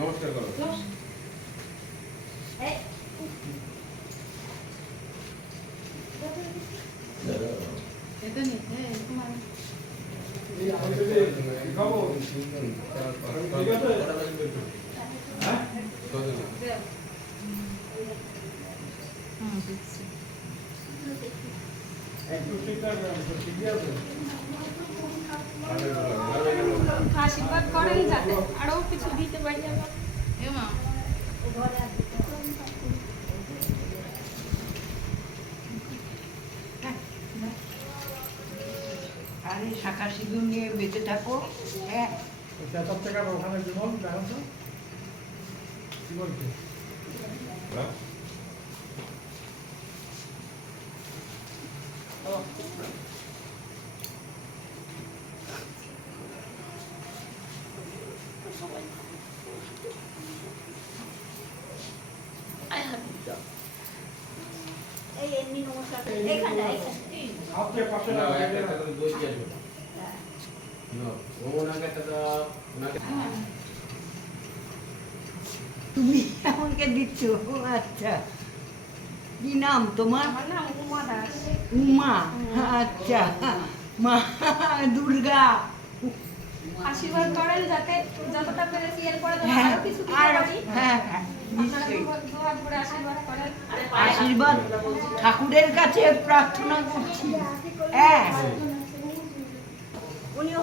নমস্কার করো। এটা নি হ্যাঁ তোমার এই আমাদের খাবো ঠিক আছে হ্যাঁ একটু ঠিক আছে আশীর্বাদ করেন যাতে আরো কিছু দিতে পারি আমরা। এমা আরে শাখা সিঁদুর নিয়ে বেঁচে থাকো। হ্যাঁ চেতার থেকে ওখানে বিমল দেখো তো কি বলছে এই এমনি নমস্কার এখানে আপনি পাশে না, রাখবেন একটা করে দই দিয়ে আসবে। না, ও ওনাকে একটা দাও, ওনাকে তুমি আমাকে দিচ্ছ? আচ্ছা, কি নাম তোমার? আমার নাম উমা দাস। উমা। আচ্ছা, মা দুর্গা। আশীর্বাদ করেন যাতে যতটা পেরেছি এরপরে যেন হ্যাঁ আরো কিছু দিতে আর পারি। হ্যাঁ হ্যাঁ আপনারা নিশ্চয়ই। দুহাত করে আশীর্বাদ করেন। আশীর্বাদ ঠাকুরের কাছে প্রার্থনা করছি। হ্যাঁ উনিও